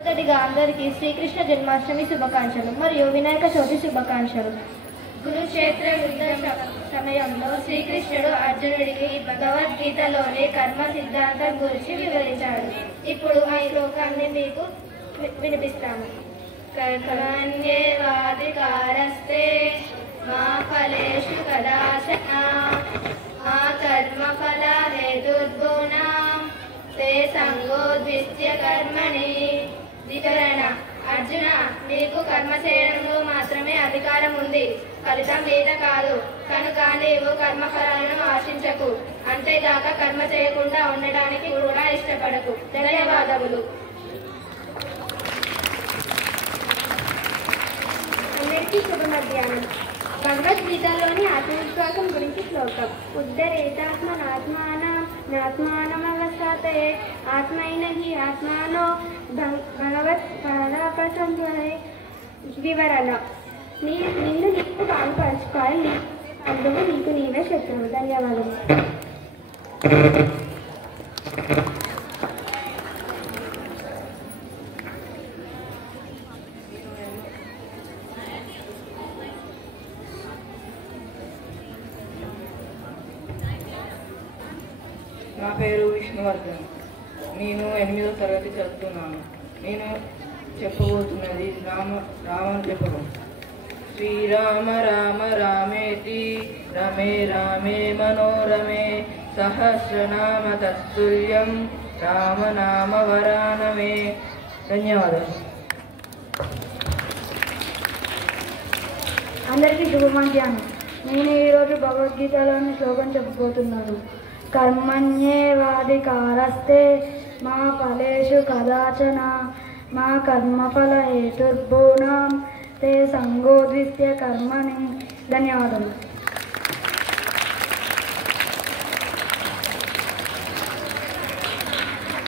మొదటిగా అందరికీ శ్రీకృష్ణ జన్మాష్టమి శుభాకాంక్షలు మరియు వినాయక చవితి శుభాకాంక్షలు. కురుక్షేత్ర యుద్ధ సమయంలో శ్రీకృష్ణుడు అర్జునుడికి భగవద్గీతలోని కర్మ సిద్ధాంతం గురించి వివరించాడు. ఇప్పుడు ఆ శ్లోకాన్ని మీకు వినిపిస్తాను. కర్మణ్యేవాధికారస్తే మా ఫలేషు కదాచన మా కర్మఫల హేతుర్గుణాం తే సంగోద్విత్య కర్మణి. వివరణ: అర్జున, నీకు కర్మ చేయడంలో మాత్రమే అధికారం ఉంది, ఫలితం మీద కాదు. కనుక నీవు కర్మఫలాలను ఆశించకు. అంతేగాక కర్మ చేయకుండా ఉండడానికి కూడా ఇష్టపడకు. ధన్యవాదములు. అందరికీ శుభ మధ్యాహ్నం. భగవద్గీతలోని ఆత్మవిశ్వాసం గురించి శ్లోకం. ఉద్ధరేతాత్మనాత్మానమవస్థాతే ఆత్మైన హి ఆత్మానో భగవత్ పరాపసంధరే. వివరణ: నిన్ను నీకు బాగుపరచుకోవాలి, అందుకు నీకు నీవే శత్రువు. ధన్యవాదాలు. నా పేరు విష్ణువర్ధన్. నేను 8వ తరగతి చదువుతున్నాను. నేను చెప్పబోతున్నది రామ జపం. శ్రీరామ రామ రామేతి రమే రామే మనోరమే సహస్రనామ తత్తుల్యం రామనామ వరానమే. ధన్యవాదాలు. అందరికీ శుభ మధ్యాహ్నం. నేను ఈరోజు భగవద్గీతలోని శ్లోకం చెప్పబోతున్నాను. కర్మణ్యేవాధికారస్తే మా ఫలేషు కదాచన మా కర్మఫల హేతుర్గుణాం తే సంగోద్విత్య కర్మణి. ధన్యవాదాలు.